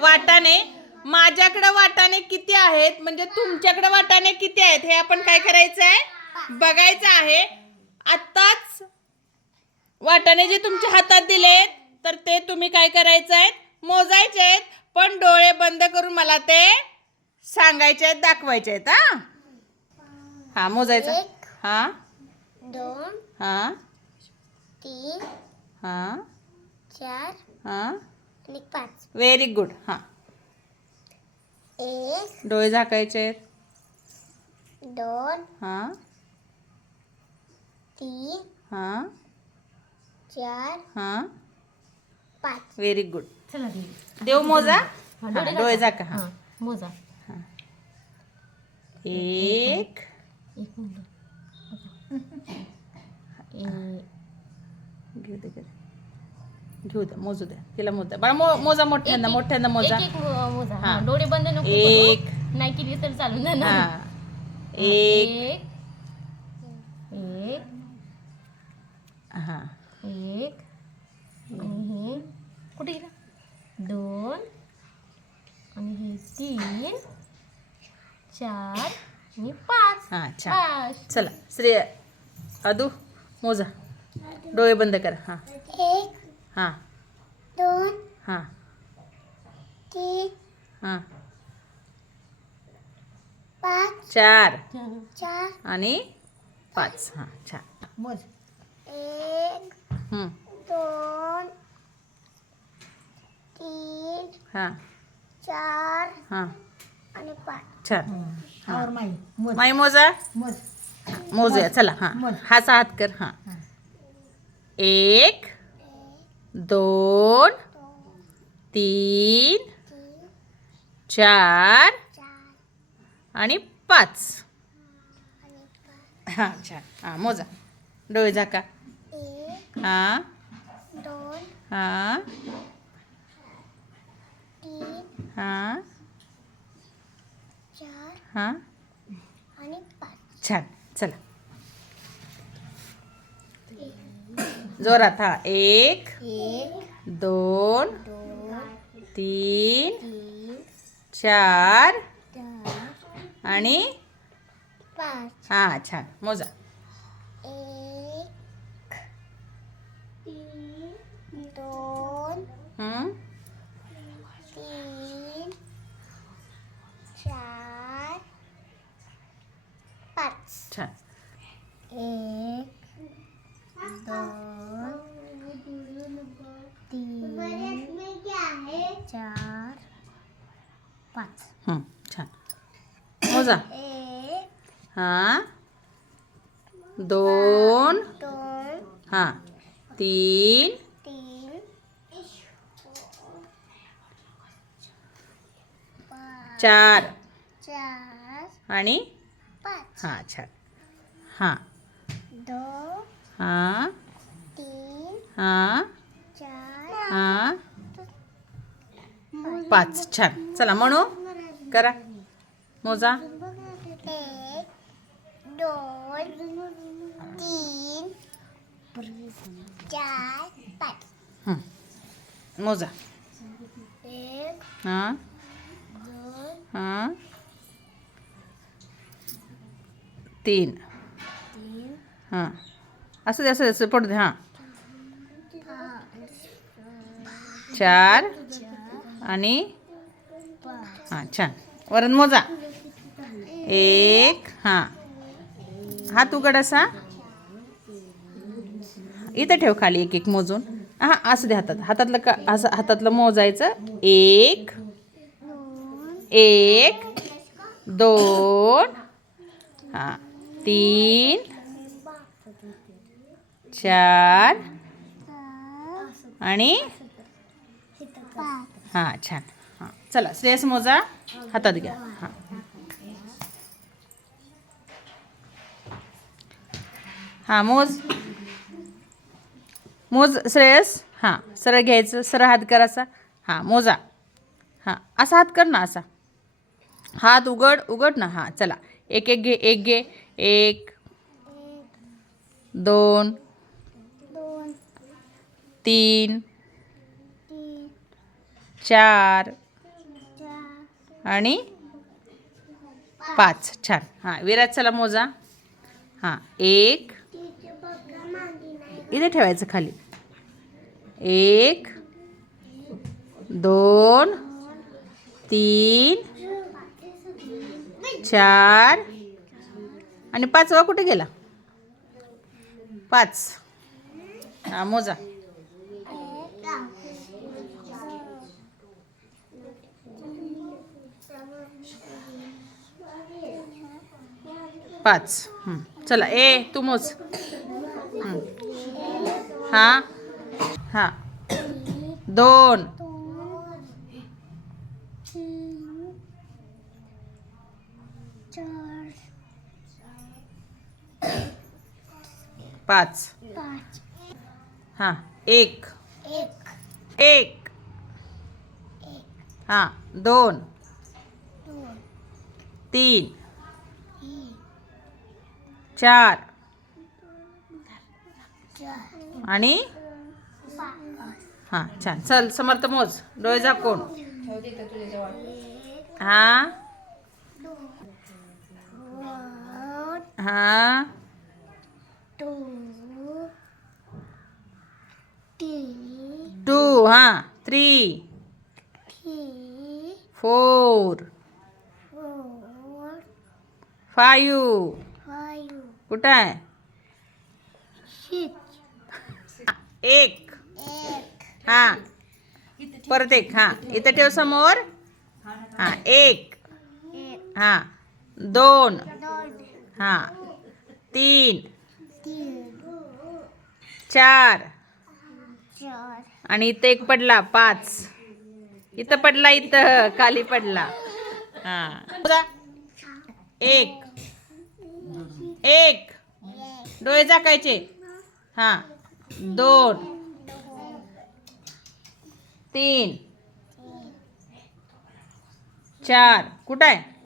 वाटाणे. माझ्याकडे वाटाणे किती आहेत? म्हणजे तुमच्याकडे वाटाणे किती आहेत? हे आपण काय करायचं आहे? बघायचं आहे. आत्ताच वाटाणे जे तुमच्या हातात दिलेत तर ते तुम्ही काय करायचं आहे मोजायचे आहेत. पण डोळे बंद करून मला ते सांगायचे आहेत दाखवायचे आहेत हा? हा मोजायचं. हा? दोन हा? तीन हा? चार हा? पाच. व्हेरी गुड हा. एक डोळे झाकायचे आहेत. दोन हा. तीन हा. चार हा. पाच. व्हेरी गुड चला देव मोजा? हा, हा, डोळे झाका. हा. हा मोजा. एक. एक मिनिट ए- घेऊ दे. घेऊ द्या मोजू द्या तिला मोजा बाळा मो मोजा मोठ्यांदा मोठ्यांदा मोजा. एक एक मो- मोजा. हा. हा, डोळे बंद नको एक. करू. नाही केली तर चालून हा. जाणार एक. एक. एक. हा. एक. आणि हे कुठे गेला? दोन. आणि हे तीन. चार. आणि पाच. हा छान पाच. चला श्रेय अदू मोजा. डोळे बंद करा. हा. एक. हा. दोन हा. तीन हा. पाच चार. चार. आणि पाच. हा छान मोज एक दोन तीन हा. चार. हा. आणि पाच. हा. और माई. मोज माई मोजा? मोज मोजूया चला हा. मोज. हाच हात कर हा. एक दोन तीन चार आणि पाच. हा छान हा मोजा. डोळे झाका. हा. हा. हा. हा. छान. चला. जोरात हा. एक दोन तीन चार आणि हा छान. मोजा. एक तीन दोन हम्म, तीन चार पाच छान एक दोन तीन चार पाच. छान. मोजा. एक हा? दोन. दोन हा. तीन. तीन पाच चार. चार आणि? पाच हा छान. हा. दोन हा. तीन. हा चार हा पाच छान. चला म्हणू. करा. मोजा. एक दोन तीन चार पाच हम्म, मोजा. एक हां. दोन तीन. हां. असं दे असं दे असं पडू दे हां. चार. आणि? हां छान. वरण मोजा. एक हां. हात उघड असा. इथं ठेव खाली एक एक मोजून. हां असं दे हातात. हातातलं का असं हातातलं मोजायचं. एक एक दोन हां तीन चार आणि? पाच हां छान. हां. चला श्रेयस मोजा हातात घ्या. हां. हां मोज. मोज श्रेयस. हां सरळ घ्यायचं सरळ हात करायचा हां मोजा. हां असा हात कर ना असा. हात उघड उघड ना. हां चला. एक एक घे एक घे. एक दोन तीन चार. आणि पाच. छान. हां विराज चला मोजा. हां एक. इथे ठेवायचं खाली. एक दोन तीन चार. आणि पाचवा कुठे गेला? पाच. हा मोजा. पाच. चला ए तू मोज. हां. हा? हा. दोन. पाच. हां. हा एक. एक. हां हा. दोन. तीन. चार. चार आणि? पाच हा छान. चल समर्थ मोज. डोळे झाकून. एक हा. दोन हा. टू तीन टू हा. Three. Three four. Four five five. कुठं आहे? एक. हा. परत एक हा. इथं ठेव समोर. हा एक. हा. दोन. हा. तीन. चार. आणि इथं एक पडला पाच. इथं पडला इथं. खाली पडला. हा. एक. एक. डोळे झाकायचे. हा. दोन. तीन. चार. कुठं आहे?